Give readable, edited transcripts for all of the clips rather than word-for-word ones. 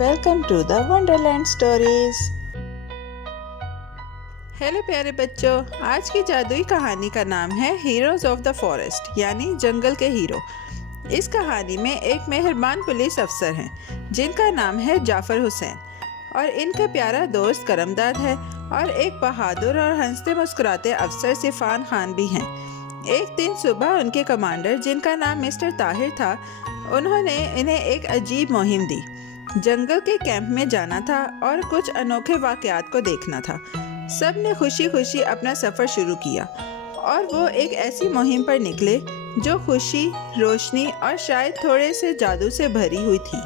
Welcome to the wonderland stories. Hello प्यारे बच्चों, आज की जादुई कहानी का नाम है हीरोज ऑफ द फॉरेस्ट यानी जंगल के हीरो। इस कहानी में एक मेहरबान पुलिस अफसर हैं जिनका नाम है जाफर हुसैन और इनका प्यारा दोस्त करमदाद है और एक बहादुर और हंसते मुस्कुराते अफसर सिफान खान भी हैं। एक दिन सुबह उनके कमांडर जिनका नाम मिस्टर ताहिर था, उन्होंने इन्हें एक अजीब मुहिम दी। जंगल के कैंप में जाना था और कुछ अनोखे वाक़यात को देखना था। सब ने खुशी खुशी अपना सफ़र शुरू किया और वो एक ऐसी मुहिम पर निकले जो खुशी, रोशनी और शायद थोड़े से जादू से भरी हुई थी।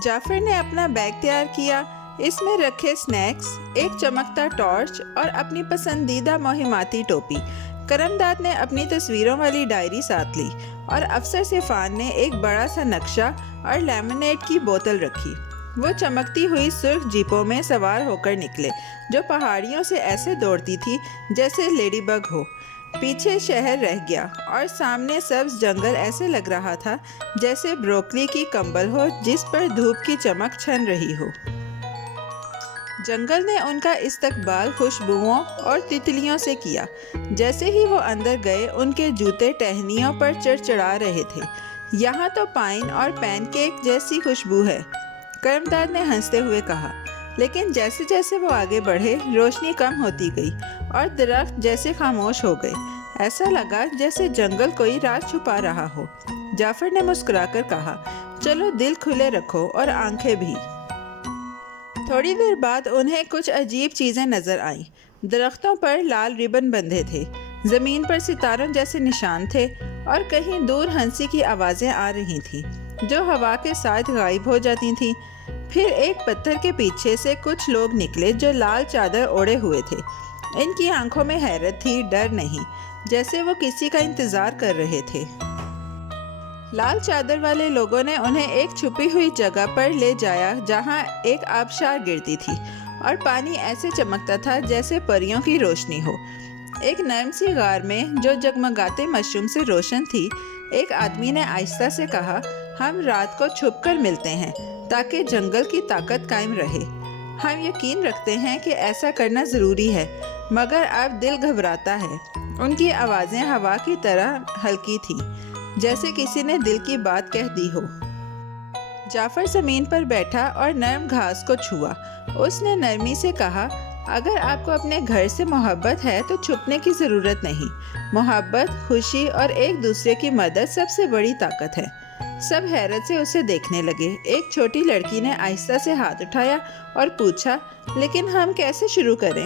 जाफर ने अपना बैग तैयार किया। इसमें रखे स्नैक्स, एक चमकता टॉर्च और अपनी पसंदीदा मुहिमाती टोपी। करमदाद ने अपनी तस्वीरों वाली डायरी साथ ली और अफसर सिफान ने एक बड़ा सा नक्शा और लेमनेड की बोतल रखी। वो चमकती हुई सुर्ख जीपों में सवार होकर निकले जो पहाड़ियों से ऐसे दौड़ती थी जैसे लेडीबग हो। पीछे शहर रह गया और सामने सब्ज जंगल ऐसे लग रहा था जैसे ब्रोकली की कंबल हो जिस पर धूप की चमक छन रही हो। जंगल ने उनका इस्तकबाल खुशबुओं और तितलियों से किया। जैसे ही वो अंदर गए, उनके जूते टहनियों पर चढ़चढ़ा रहे थे। यहाँ तो पाइन और पैनकेक जैसी खुशबू है, करमदाद ने हंसते हुए कहा। लेकिन जैसे जैसे वो आगे बढ़े, रोशनी कम होती गई और दरख्त जैसे खामोश हो गए। ऐसा लगा जैसे जंगल कोई राज छुपा रहा हो। जाफर ने मुस्कुराकर कहा, चलो दिल खुले रखो और आंखें भी। थोड़ी देर बाद उन्हें कुछ अजीब चीज़ें नज़र आईं। दरख्तों पर लाल रिबन बंधे थे, ज़मीन पर सितारों जैसे निशान थे और कहीं दूर हंसी की आवाज़ें आ रही थीं जो हवा के साथ गायब हो जाती थीं। फिर एक पत्थर के पीछे से कुछ लोग निकले जो लाल चादर ओढ़े हुए थे। इनकी आंखों में हैरत थी, डर नहीं, जैसे वो किसी का इंतज़ार कर रहे थे। लाल चादर वाले लोगों ने उन्हें एक छुपी हुई जगह पर ले जाया जहां एक आबशार गिरती थी और पानी ऐसे चमकता था जैसे परियों की रोशनी हो। एक नरम सी गार में जो जगमगाते मशरूम से रोशन थी, एक आदमी ने आहिस्ता से कहा, हम रात को छुपकर मिलते हैं ताकि जंगल की ताकत कायम रहे। हम यकीन रखते हैं कि ऐसा करना ज़रूरी है, मगर अब दिल घबराता है। उनकी आवाज़ें हवा की तरह हल्की थी, जैसे किसी ने दिल की बात कह दी हो। जाफर ज़मीन पर बैठा और नरम घास को छुआ। उसने नरमी से कहा, अगर आपको अपने घर से मोहब्बत है तो छुपने की ज़रूरत नहीं। मोहब्बत, खुशी और एक दूसरे की मदद सबसे बड़ी ताकत है। सब हैरत से उसे देखने लगे। एक छोटी लड़की ने आहिस्ता से हाथ उठाया और पूछा, लेकिन हम कैसे शुरू करें?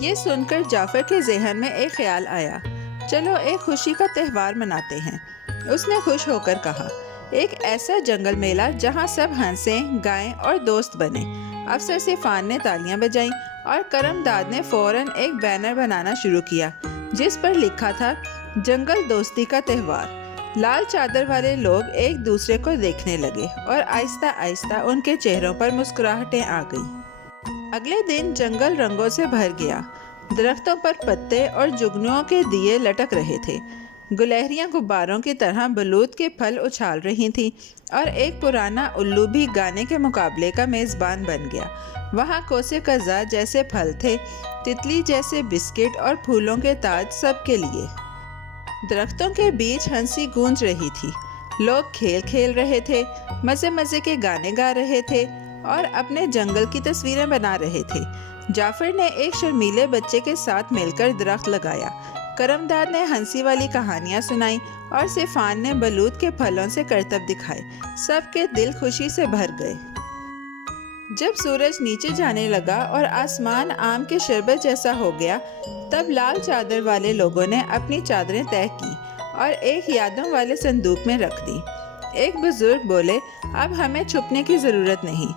ये सुनकर जाफर के ज़हन में एक ख्याल आया, चलो एक खुशी का त्यौहार मनाते हैं। उसने खुश होकर कहा, एक ऐसा जंगल मेला जहां सब हंसें, गाएं और दोस्त बने। अफसर सिफान ने तालियां बजाईं और करमदाद ने फौरन एक बैनर बनाना शुरू किया जिस पर लिखा था, जंगल दोस्ती का त्यौहार। लाल चादर वाले लोग एक दूसरे को देखने लगे और आहिस्ता आहिस्ता उनके चेहरों पर मुस्कुराहटें आ गईं। अगले दिन जंगल रंगों से भर गया। दरख्तों पर पत्ते और जुगनुओं के दिए लटक रहे थे। गुलहरियां गुब्बारों की तरह बलूत के फल उछाल रही थीं और एक पुराना उल्लू भी गाने के मुकाबले का मेज़बान बन गया। वहाँ कोसे कज़ा जैसे फल थे, तितली जैसे बिस्किट और फूलों के ताज सबके लिए। दरख्तों के बीच हंसी गूंज रही थी। लोग खेल खेल रहे थे, मज़े मज़े के गाने गा रहे थे और अपने जंगल की तस्वीरें बना रहे थे। जाफर ने एक शर्मीले बच्चे के साथ मिलकर दरख्त लगाया। करमदाद ने हंसी वाली कहानियाँ सुनाई और सिफान ने बलूत के फलों से करतब दिखाए। सबके दिल खुशी से भर गए। जब सूरज नीचे जाने लगा और आसमान आम के शरबत जैसा हो गया, तब लाल चादर वाले लोगों ने अपनी चादरें तय की और एक यादों वाले संदूक में रख दी। एक बुजुर्ग बोले, अब हमें छुपने की ज़रूरत नहीं।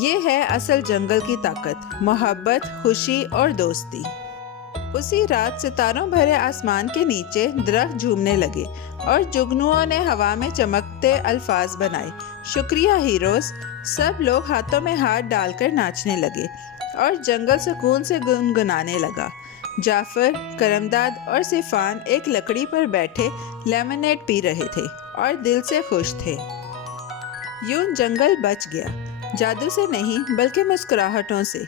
ये है असल जंगल की ताकत, मोहब्बत, खुशी और दोस्ती। उसी रात सितारों भरे आसमान के नीचे दरख्त झूमने लगे और जुगनुओं ने हवा में चमकते अल्फाज बनाए, शुक्रिया हीरोज। सब लोग हाथों में हाथ डालकर नाचने लगे और जंगल सुकून से गुनगुनाने लगा। जाफर, करमदाद और सिफान एक लकड़ी पर बैठे लेमनेड पी रहे थे और दिल से खुश थे। यूं जंगल बच गया, जादू से नहीं बल्कि मुस्कुराहटों से।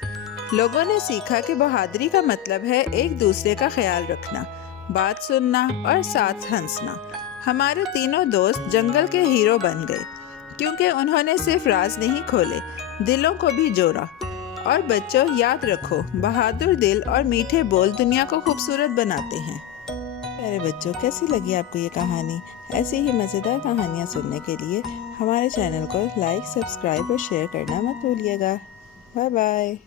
लोगों ने सीखा कि बहादुरी का मतलब है एक दूसरे का ख्याल रखना, बात सुनना और साथ हंसना। हमारे तीनों दोस्त जंगल के हीरो बन गए, क्योंकि उन्होंने सिर्फ राज नहीं खोले, दिलों को भी जोड़ा। और बच्चों, याद रखो, बहादुर दिल और मीठे बोल दुनिया को खूबसूरत बनाते हैं। प्यारे बच्चों, कैसी लगी आपको ये कहानी? ऐसी ही मज़ेदार कहानियाँ सुनने के लिए हमारे चैनल को लाइक, सब्सक्राइब और शेयर करना मत भूलिएगा। Bye bye.